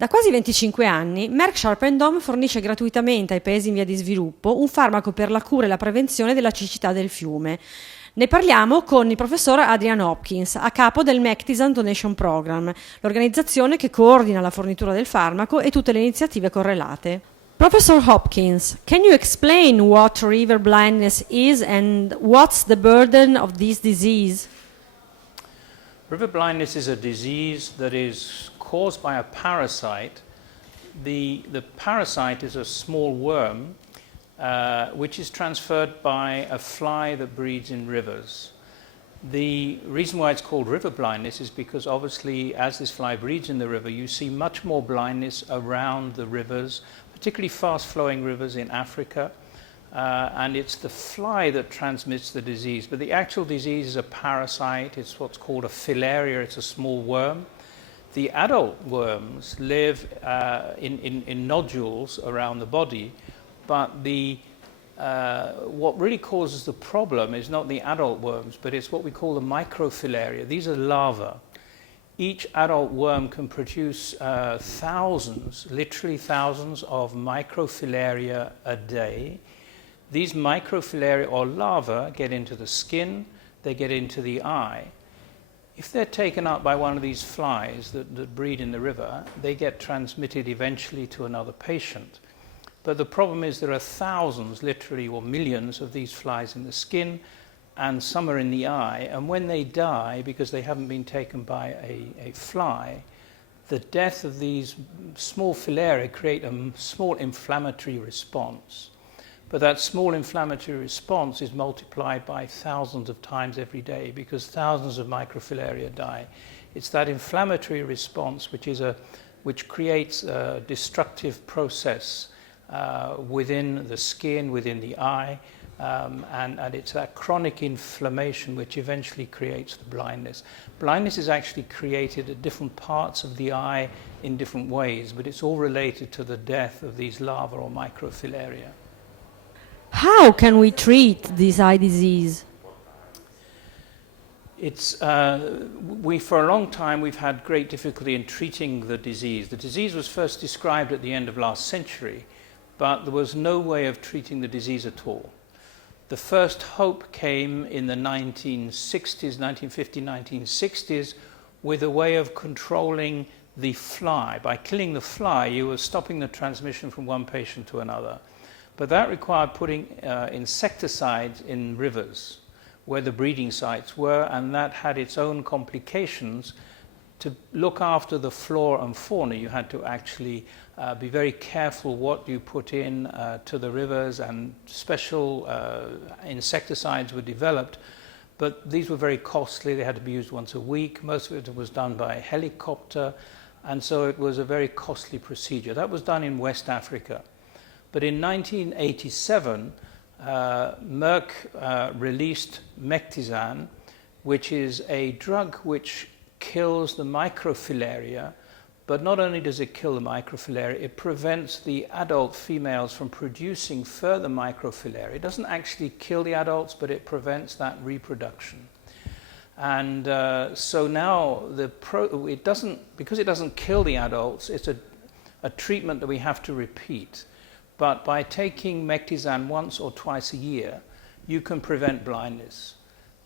Da quasi 25 anni, Merck Sharp & Dohme fornisce gratuitamente ai paesi in via di sviluppo un farmaco per la cura e la prevenzione della cecità del fiume. Ne parliamo con il professor Adrian Hopkins, a capo del Mectizan Donation Program, l'organizzazione che coordina la fornitura del farmaco e tutte le iniziative correlate. Professor Hopkins, can you explain what river blindness is and what's the burden of this disease? River blindness is a disease that is caused by a parasite. The parasite is a small worm which is transferred by a fly that breeds in rivers. The reason why it's called river blindness is because obviously as this fly breeds in the river, you see much more blindness around the rivers, particularly fast-flowing rivers in Africa. And it's the fly that transmits the disease. But the actual disease is a parasite. It's what's called a filaria. It's a small worm. The adult worms live in nodules around the body, but what really causes the problem is not the adult worms, but it's what we call the microfilaria. These are larvae. Each adult worm can produce thousands, literally thousands of microfilaria a day. These microfilaria or larvae get into the skin, they get into the eye. If they're taken up by one of these flies that breed in the river, they get transmitted eventually to another patient. But the problem is there are thousands, literally, or millions of these flies in the skin, and some are in the eye. And when they die, because they haven't been taken by a fly, the death of these small filaria create a small inflammatory response. But that small inflammatory response is multiplied by thousands of times every day because thousands of microfilaria die. It's that inflammatory response which creates a destructive process within the skin, within the eye, and it's that chronic inflammation which eventually creates the blindness. Blindness is actually created at different parts of the eye in different ways, but it's all related to the death of these larvae or microfilaria. How can we treat this eye disease? For a long time we've had great difficulty in treating the disease. The disease was first described at the end of last century, but there was no way of treating the disease at all. The first hope came in the 1960s, 1950s, 1960s, with a way of controlling the fly. By killing the fly, you were stopping the transmission from one patient to another. But that required putting insecticides in rivers where the breeding sites were, and that had its own complications. To look after the flora and fauna, you had to actually be very careful what you put in to the rivers, and special insecticides were developed. But these were very costly. They had to be used once a week. Most of it was done by helicopter, and so it was a very costly procedure. That was done in West Africa. But in 1987, Merck released Mectizan, which is a drug which kills the microfilaria, but not only does it kill the microfilaria, it prevents the adult females from producing further microfilaria. It doesn't actually kill the adults, but it prevents that reproduction. And so now because it doesn't kill the adults, it's a treatment that we have to repeat. But by taking Mectizan once or twice a year, you can prevent blindness.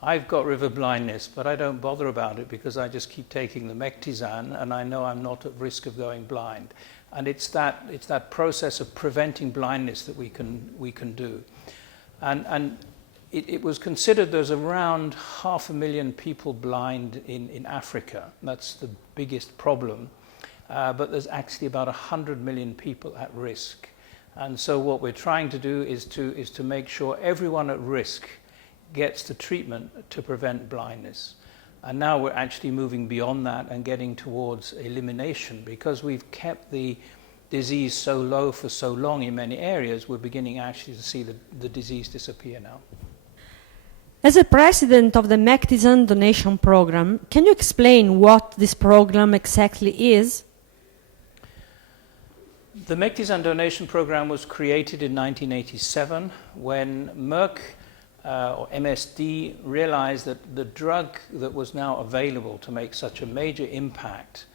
I've got river blindness, but I don't bother about it because I just keep taking the Mectizan and I know I'm not at risk of going blind. And it's that process of preventing blindness that we can do. And it was considered there's around 500,000 people blind in Africa. That's the biggest problem. But there's actually about 100 million people at risk. And so what we're trying to do is to make sure everyone at risk gets the treatment to prevent blindness. And now we're actually moving beyond that and getting towards elimination. Because we've kept the disease so low for so long in many areas, we're beginning actually to see the disease disappear now. As a president of the Mectizan Donation Program, can you explain what this program exactly is? The Mectizan Donation Program was created in 1987 when Merck or MSD realized that the drug that was now available to make such a major impact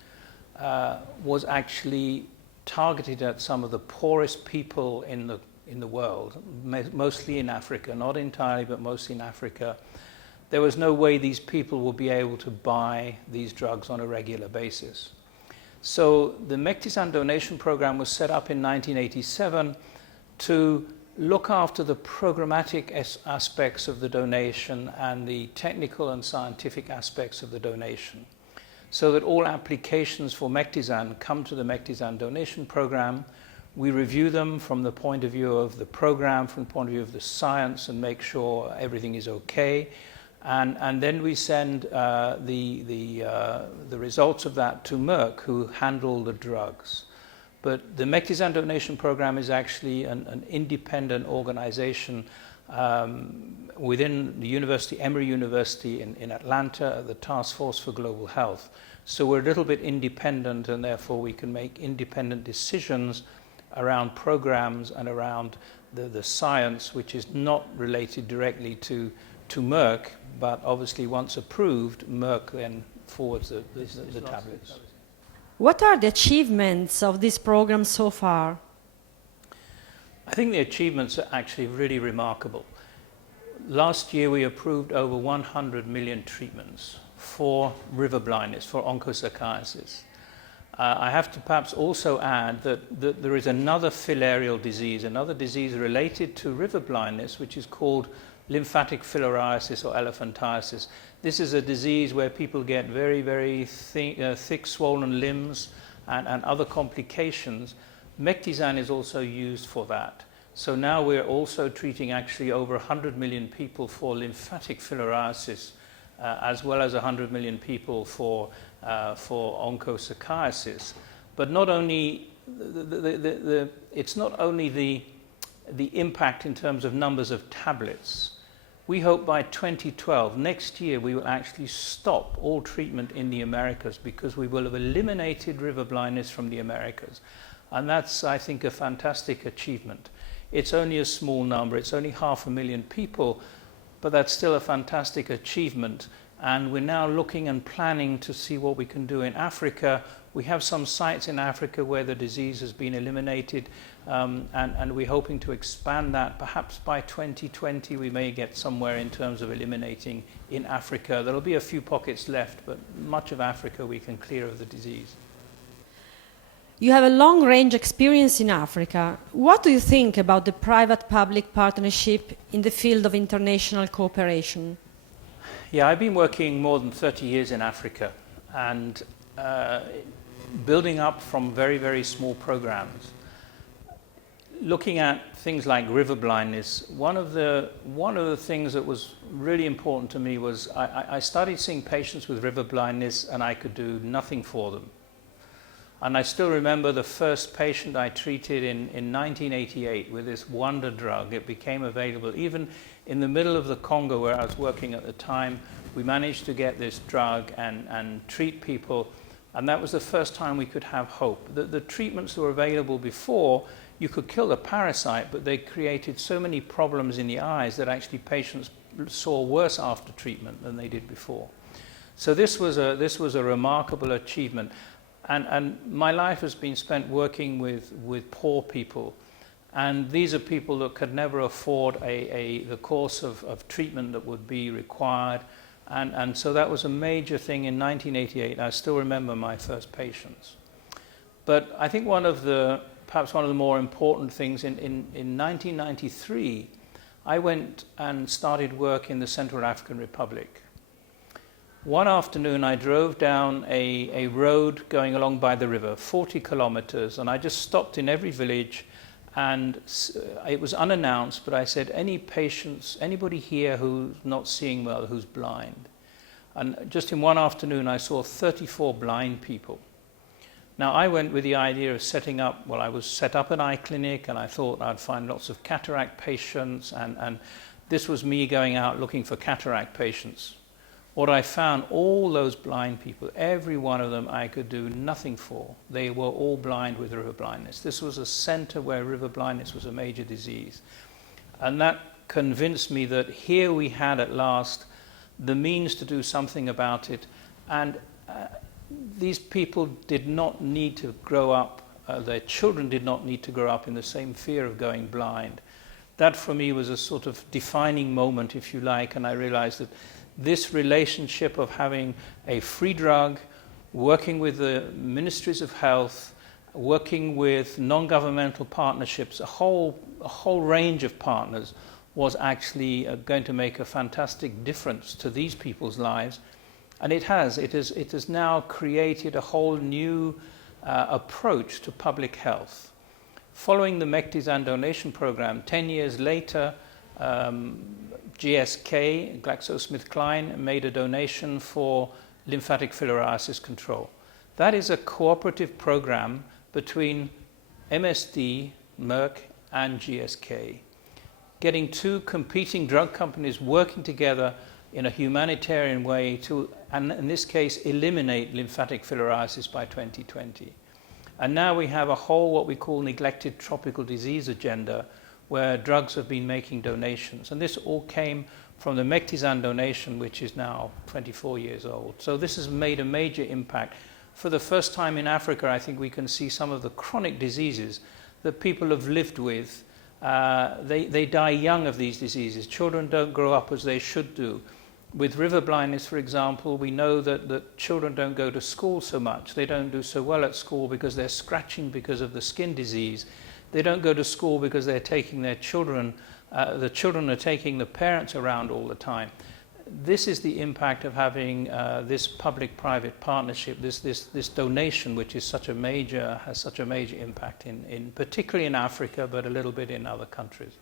was actually targeted at some of the poorest people in the world, mostly in Africa, not entirely, but mostly in Africa. There was no way these people would be able to buy these drugs on a regular basis. So the Mectizan donation program was set up in 1987 to look after the programmatic aspects of the donation and the technical and scientific aspects of the donation, so that all applications for Mectizan come to the Mectizan donation program. We review them from the point of view of the program, from the point of view of the science, and make sure everything is okay. And then we send the results of that to Merck, who handle the drugs. But the Mectizan donation program is actually an independent organization within the university, Emory University in Atlanta, the Task Force for Global Health. So we're a little bit independent, and therefore we can make independent decisions around programs and around the science, which is not related directly to Merck, but obviously once approved, Merck then forwards the tablets. What are the achievements of this program so far? I think the achievements are actually really remarkable. Last year we approved over 100 million treatments for river blindness, for onchocerciasis. I have to perhaps also add that there is another filarial disease, another disease related to river blindness, which is called lymphatic filariasis or elephantiasis. This is a disease where people get very, very thick swollen limbs and other complications. Mectizan is also used for that. So now we're also treating actually over 100 million people for lymphatic filariasis, as well as 100 million people for onchocerciasis. But not only it's not only the impact in terms of numbers of tablets. We hope by 2012, next year, we will actually stop all treatment in the Americas, because we will have eliminated river blindness from the Americas. And that's, I think, a fantastic achievement. It's only a small number, it's only 500,000 people, but that's still a fantastic achievement. And we're now looking and planning to see what we can do in Africa. We have some sites in Africa where the disease has been eliminated, and we're hoping to expand that. Perhaps by 2020 we may get somewhere in terms of eliminating in Africa. There'll be a few pockets left, but much of Africa we can clear of the disease. You have a long-range experience in Africa. What do you think about the private-public partnership in the field of international cooperation? Yeah, I've been working more than 30 years in Africa, and building up from very, very small programs. Looking at things like river blindness, one of the things that was really important to me was I started seeing patients with river blindness and I could do nothing for them. And I still remember the first patient I treated in 1988 with this wonder drug. It became available even in the middle of the Congo, where I was working at the time. We managed to get this drug and treat people, and that was the first time we could have hope. The treatments that were available before, you could kill the parasite, but they created so many problems in the eyes that actually patients saw worse after treatment than they did before. So this was a remarkable achievement. And my life has been spent working with poor people. And these are people that could never afford the course of treatment that would be required. And so that was a major thing in 1988. I still remember my first patients. But I think perhaps one of the more important things, in 1993, I went and started work in the Central African Republic. One afternoon I drove down a road going along by the river, 40 kilometers, and I just stopped in every village, and it was unannounced, but I said, anybody here who's not seeing well, who's blind? And just in one afternoon I saw 34 blind people. Now I went with the idea of I was set up an eye clinic, and I thought I'd find lots of cataract patients, and this was me going out looking for cataract patients. What I found, all those blind people, every one of them I could do nothing for. They were all blind with river blindness. This was a center where river blindness was a major disease. And that convinced me that here we had at last the means to do something about it. And these people did not need to grow up, their children did not need to grow up in the same fear of going blind. That for me was a sort of defining moment, if you like, and I realized that this relationship of having a free drug, working with the ministries of health, working with non-governmental partnerships, a whole range of partners, was actually going to make a fantastic difference to these people's lives. And it has. It has now created a whole new approach to public health. Following the Mectizan donation program, 10 years later, GSK, GlaxoSmithKline, made a donation for lymphatic filariasis control. That is a cooperative program between MSD, Merck, and GSK, getting two competing drug companies working together in a humanitarian way to, and in this case, eliminate lymphatic filariasis by 2020. And now we have a whole what we call neglected tropical disease agenda, where drugs have been making donations. And this all came from the Mectizan donation, which is now 24 years old. So this has made a major impact. For the first time in Africa, I think we can see some of the chronic diseases that people have lived with. They die young of these diseases. Children don't grow up as they should do. With river blindness, for example, we know that children don't go to school so much. They don't do so well at school because they're scratching because of the skin disease. They don't go to school because they're taking their children, the children are taking the parents around all the time. This is the impact of having this public-private partnership, this donation, which is has such a major impact, particularly in Africa, but a little bit in other countries.